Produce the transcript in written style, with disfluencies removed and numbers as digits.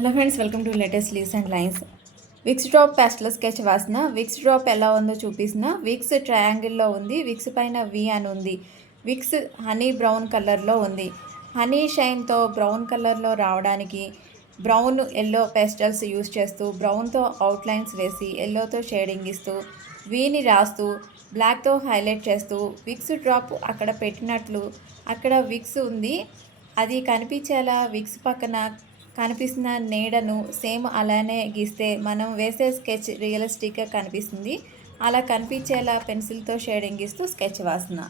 Hello friends, welcome to latest leaves and lines. Vicks drop pastel sketch వాసిన. Vicks drop ఎలా ఉందో చూపిస్తున్న. Vicks ట్రయాంగిల్లో ఉంది. విక్స్ పైన వి అని ఉంది. విక్స్ హనీ బ్రౌన్ కలర్లో ఉంది. హనీ షైన్తో బ్రౌన్ కలర్లో రావడానికి బ్రౌన్ ఎల్లో పేస్టల్స్ యూస్ చేస్తూ బ్రౌన్తో అవుట్లైన్స్ వేసి ఎల్లోతో షేడింగ్ ఇస్తూ వీని రాస్తూ బ్లాక్తో హైలైట్ చేస్తూ విక్స్ డ్రాప్ అక్కడ పెట్టినట్లు అక్కడ విక్స్ ఉంది. అది కనిపించేలా విక్స్ పక్కన కనిపిస్తున్న నీడను సేమ్ అలానే గీస్తే మనం వేసే స్కెచ్ రియలిస్టిక్గా కనిపిస్తుంది. అలా కనిపించేలా పెన్సిల్తో షేడింగ్ ఇస్తూ స్కెచ్ వాసిన.